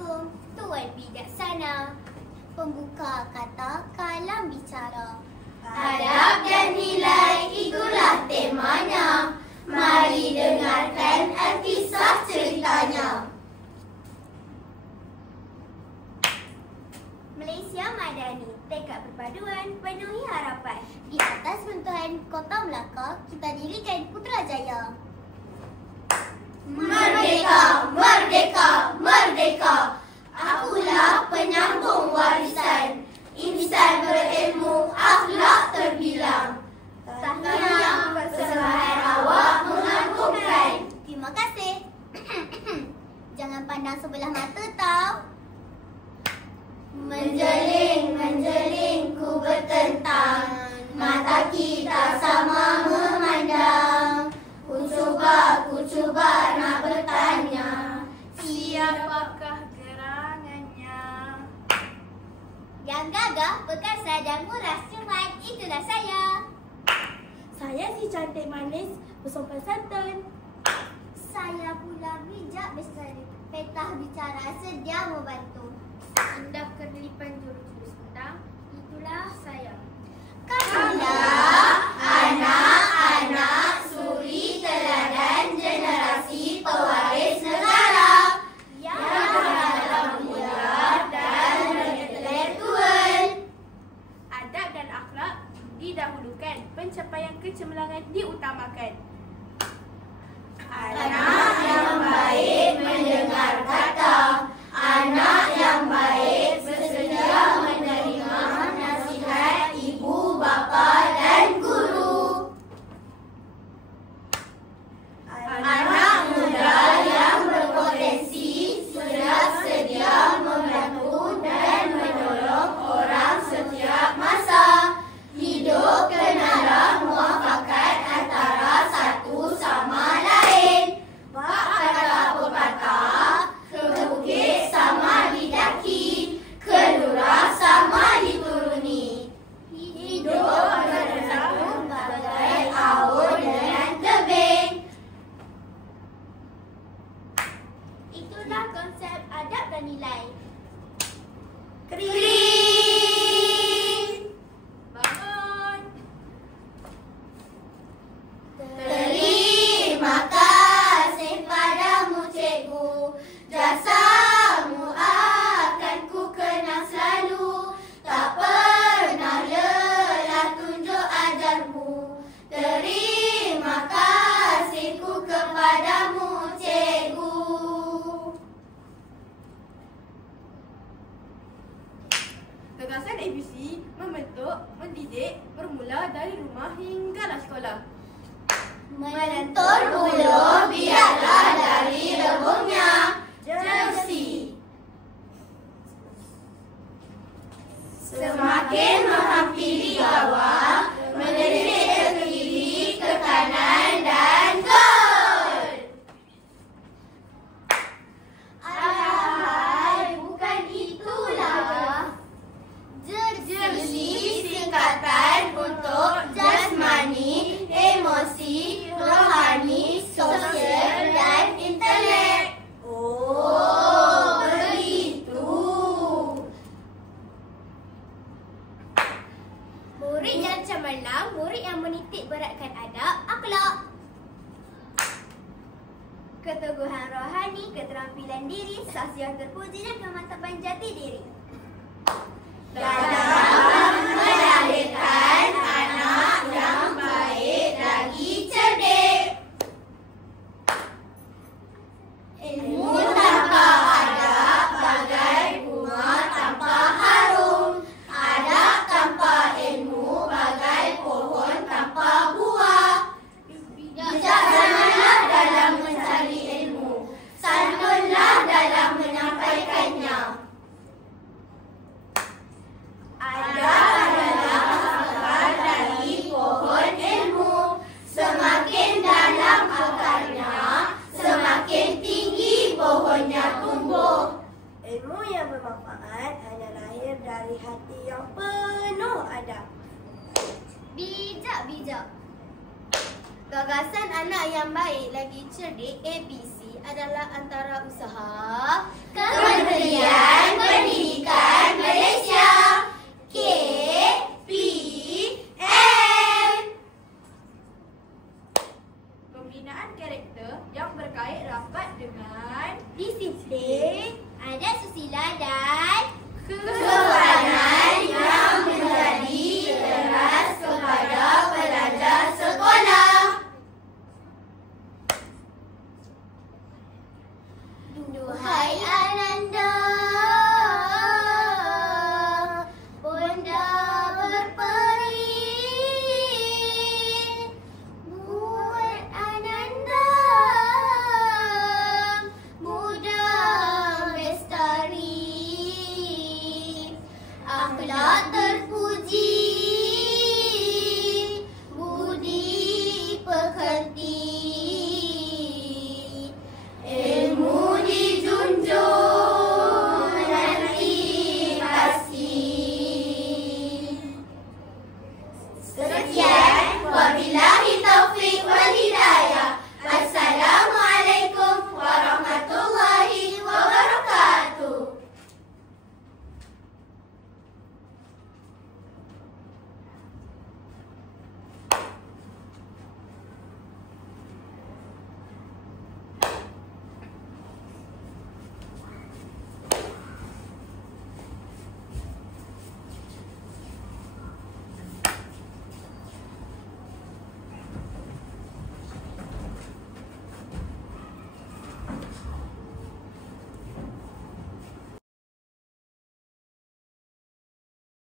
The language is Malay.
Assalamualaikum, Tuan Bijaksana. Pembuka kata kalam bicara. Adab dan nilai itulah temanya. Mari dengarkan kisah ceritanya. Malaysia Madani, tekad perpaduan, penuhi harapan. Di atas runtuhan Kota Melaka, kita dirikan Putrajaya. Merdeka, merdeka, merdeka. Akulah penyambung warisan. Insan berilmu, akhlak terbilang. Tahniah, persembahan awak mengagumkan. Terima kasih. Jangan pandang sebelah mata tau. Menjeling, menjeling ku bertentang. Mata kita sama memandang. Ku cuba nak bertanya. Siapakah gerangannya? Yang gagah, perkasa dan murah cuman itulah saya. Saya si cantik manis, bersopan santun. Saya pula bijak berseri. Petah bicara sedia membantu. Anda kedelipan jurus-jurus tentang itulah saya. Kamulah anak-anak suri teladan generasi pewaris negara yang berharap mulia dan intelektual. Adab dan akhlak didahulukan, pencapaian kecemerlangan diutamakan. Anak yang baik mendengar kata, anak yang baik bersedia menerima nasihat ibu, bapa dan guru. Anak muda yang berpotensi siap sedia membantu dan menolong orang setiap masa. Hidup kenalah muafakat antara satu sama lain. Bak kata pepatah, ke bukit sama didaki, ke lurah sama dituruni. Hidup bersatu bagai aur dengan tebing. Itulah konsep adab dan nilai. Kering. Bangun! Terima kasih padamu cikgu. Jasamu akan ku kenang selalu. Tak pernah lelah tunjuk ajarmu. Terima kasihku kepadamu cikgu. Gagasan ABC membentuk, mendidik bermula dari rumah hinggalah sekolah. Melentur bulu biarlah dari rebungnya. Jersey. Semakin menghampiri gawang, mendelik ke kiri, ke kanan dan gol. Alahai, bukan itulah. Jersey singkatan untuk jasmani, emosi, rohani, sosial dan intelek. Oh, begitu. Murid yang cemerlang, murid yang menitik beratkan adab, akhlak. Keteguhan rohani, keterampilan diri, sahsiah terpuji dan kemantapan jati diri. Dalam melahirkan anak yang baik lagi cerdik. Ilmu tanpa adab bagai bunga tanpa harum. Adab tanpa ilmu bagai pohon tanpa buah. Bijaksanalah dalam mencari ilmu, santunlah dalam menyampaikannya. Adab adalah akar dari pohon ilmu. Semakin dalam akarnya, semakin tinggi pohonnya tumbuh. Ilmu yang bermanfaat hanya lahir dari hati yang penuh adab. Bijak-bijak. Gagasan anak yang baik lagi cerdik ABC adalah antara usaha Kementerian Pendidikan Malaysia KPM. Pembinaan karakter yang berkait rapat dengan Disiplin, Adat susila dan kebanan yang menjadi teras kepada pelajar sekolah. Duhai Ananda, Bonda berperi, buat Ananda mudah lestari, akhlak